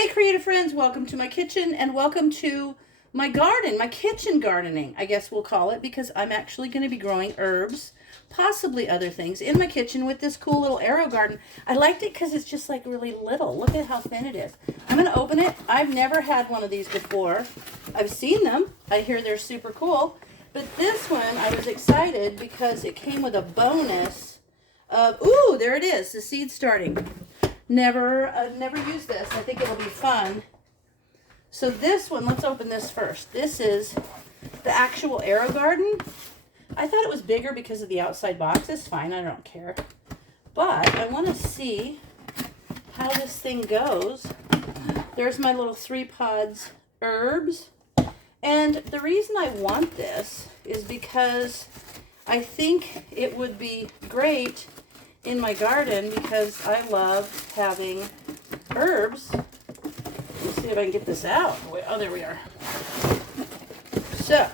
Hey creative friends, welcome to my kitchen and welcome to my garden, my kitchen gardening, I guess we'll call it, because I'm actually going to be growing herbs, possibly other things, in my kitchen with this cool little AeroGarden. I liked it because it's just like really little. Look at how thin it is. I'm going to open it. I've never had one of these before. I've seen them. I hear they're super cool. But this one, I was excited because it came with a bonus of, ooh, there it is, the seed starting. I've never used this. I think it'll be fun. So this one, let's open this first. This is the actual AeroGarden. I thought it was bigger because of the outside box. It's fine, I don't care. But I want to see how this thing goes. There's my little 3 pods herbs. And the reason I want this is because I think it would be great in my garden because I love having herbs. Let's see if I can get this out. Oh, there we are. So,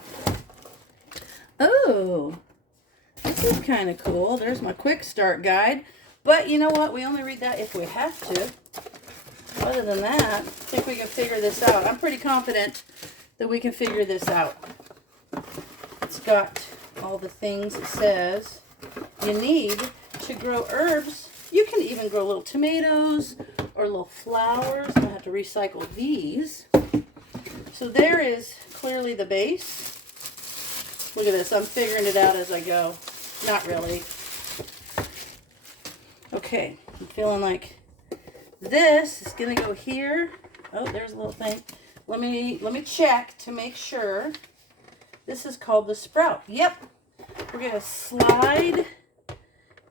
oh, this is kind of cool. There's my quick start guide. But you know what? We only read that if we have to. Other than that, I think we can figure this out. I'm pretty confident that we can figure this out. It's got all the things it says you need to grow herbs. You can even grow little tomatoes or little flowers. I'm going to have to recycle these. So there is clearly the base. Look at this. I'm figuring it out as I go. Not really. Okay. I'm feeling like this is going to go here. Oh, there's a little thing. Let me check to make sure. This is called the sprout. Yep. We're going to slide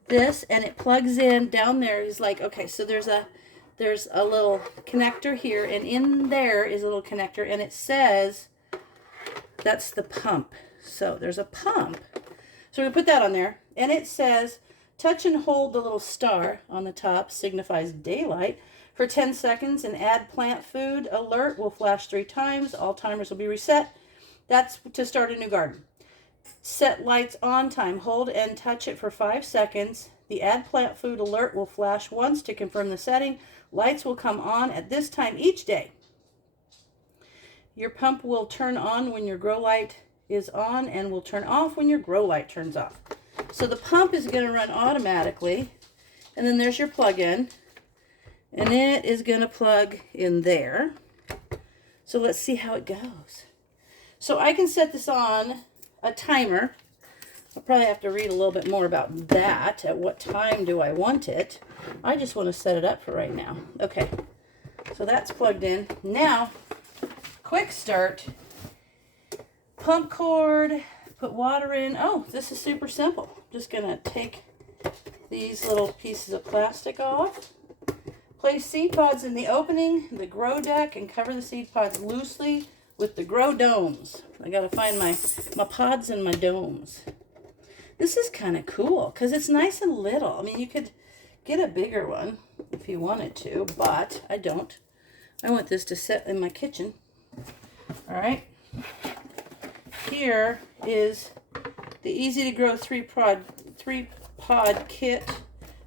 this and it plugs in down there. Is like, okay, so there's a little connector here, and in there is a little connector, and it says that's the pump. So there's a pump. So we put that on there, and it says touch and hold the little star on the top, signifies daylight, for 10 seconds, and add plant food alert will flash 3 times. All timers will be reset. That's to start a new garden. Set lights on time. Hold and touch it for 5 seconds. The add plant food alert will flash once to confirm the setting. Lights will come on at this time each day. Your pump will turn on when your grow light is on and will turn off when your grow light turns off. So the pump is going to run automatically. And then there's your plug-in. And it is going to plug in there. So let's see how it goes. So I can set this on a timer. I'll probably have to read a little bit more about that. At what time do I want it? I just want to set it up for right now. Okay, so that's plugged in. Now, quick start. Pump cord, put water in. Oh, this is super simple. Just going to take these little pieces of plastic off. Place seed pods in the opening, the grow deck, and cover the seed pods loosely with the grow domes. I gotta find my pods and my domes. This is kind of cool because it's nice and little. I mean, you could get a bigger one if you wanted to, but I don't. I want this to sit in my kitchen. All right. Here is the easy to grow 3 pod kit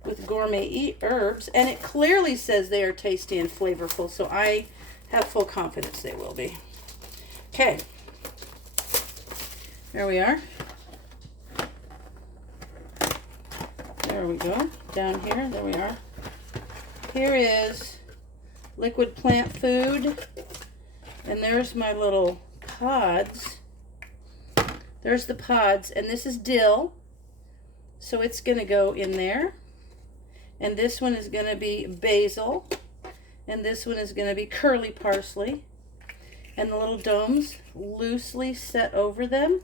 with gourmet herbs, and it clearly says they are tasty and flavorful, so I have full confidence they will be. Okay, there we are. There we go. Down here, there we are. Here is liquid plant food, and there's my little pods. There's the pods, and this is dill, so it's going to go in there. And this one is going to be basil, and this one is going to be curly parsley. And the little domes loosely set over them.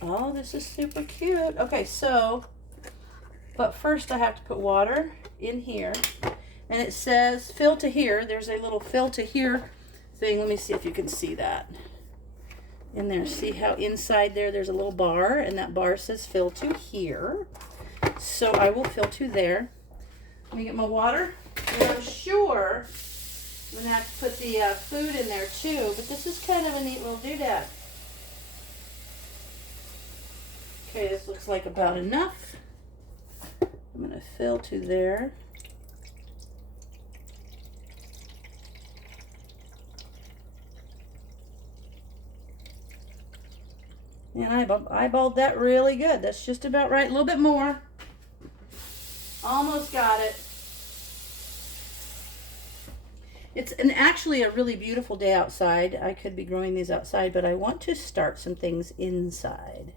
Oh, this is super cute. Okay, so, but first I have to put water in here. And it says fill to here. There's a little fill to here thing. Let me see if you can see that. In there, see how inside there's a little bar, and that bar says fill to here. So I will fill to there. Let me get my water. And I'm sure I'm going to have to put the food in there too, but this is kind of a neat little doodad. Okay, this looks like about enough. I'm going to fill to there. And I eyeballed that really good. That's just about right. A little bit more. Almost got it. It's actually a really beautiful day outside. I could be growing these outside, but I want to start some things inside.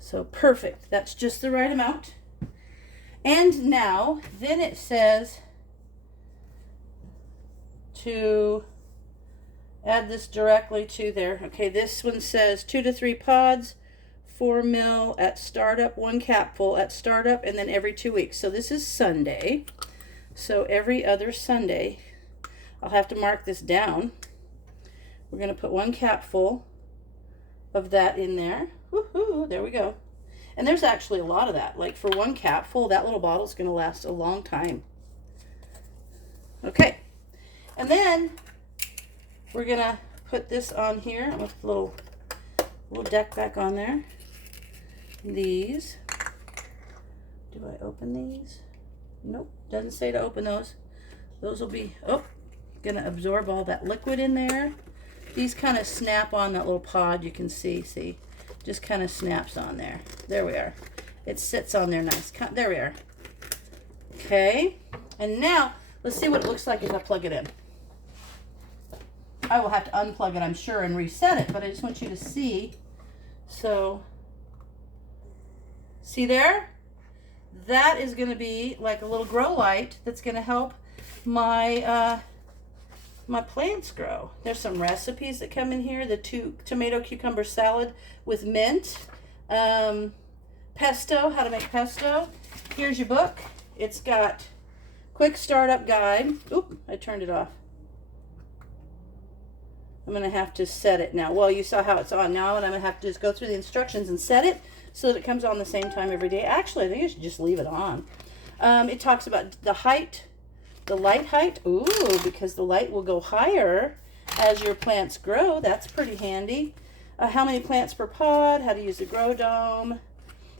So perfect. That's just the right amount. And now, then it says to add this directly to there. Okay, this one says 2 to 3 pods, 4 mil at startup, 1 capful at startup, and then every 2 weeks. So this is Sunday. So every other Sunday, I'll have to mark this down. We're going to put 1 capful of that in there. Woohoo, there we go. And there's actually a lot of that. Like for 1 capful, that little bottle is going to last a long time. Okay. And then we're going to put this on here with a little deck back on there. These. Do I open these? Nope. Doesn't say to open those. Those will be, going to absorb all that liquid in there. These kind of snap on that little pod you can see. Just kind of snaps on there. There we are. It sits on there nice. There we are. Okay. And now, let's see what it looks like if I plug it in. I will have to unplug it, I'm sure, and reset it, but I just want you to see. So, see there? That is going to be like a little grow light that's going to help my my plants grow. There's some recipes that come in here. The tomato cucumber salad with mint. Pesto, how to make pesto. Here's your book. It's got quick startup guide. Oop, I turned it off. I'm going to have to set it now. Well, you saw how it's on now, and I'm going to have to just go through the instructions and set it so that it comes on the same time every day. Actually, I think I should just leave it on. It talks about the height, the light height. Ooh, because the light will go higher as your plants grow. That's pretty handy. How many plants per pod, how to use the grow dome,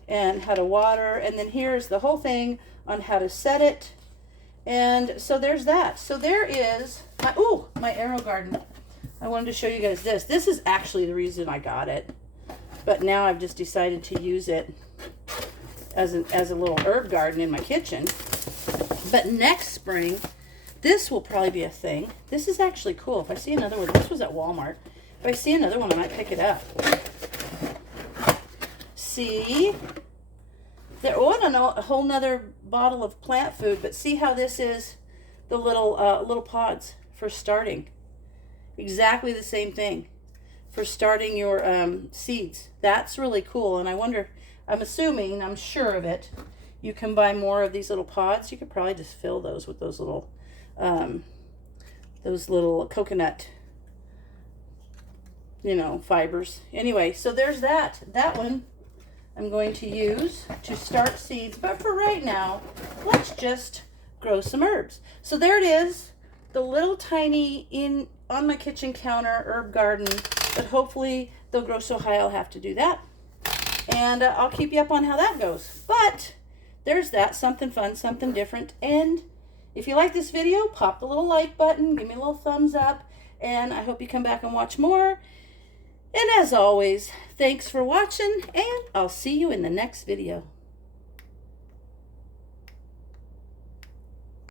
and how to water. And then here's the whole thing on how to set it. And so there's that. So there is my AeroGarden. I wanted to show you guys this. This is actually the reason I got it. But now I've just decided to use it as a little herb garden in my kitchen. But next spring, this will probably be a thing. This is actually cool. If I see another one, this was at Walmart. If I see another one, I might pick it up. See? There wasn't a whole nother bottle of plant food, but see how this is the little pods for starting. Exactly the same thing for starting your seeds. That's really cool. And I wonder, I'm assuming, I'm sure of it, you can buy more of these little pods. You could probably just fill those with those little coconut, fibers. Anyway, so there's that. That one I'm going to use to start seeds. But for right now, let's just grow some herbs. So there it is, the little tiny on my kitchen counter herb garden, but hopefully they'll grow so high I'll have to do that. And I'll keep you up on how that goes. But there's that, something fun, something different. And if you like this video, pop the little like button, give me a little thumbs up, and I hope you come back and watch more. And as always, thanks for watching, and I'll see you in the next video.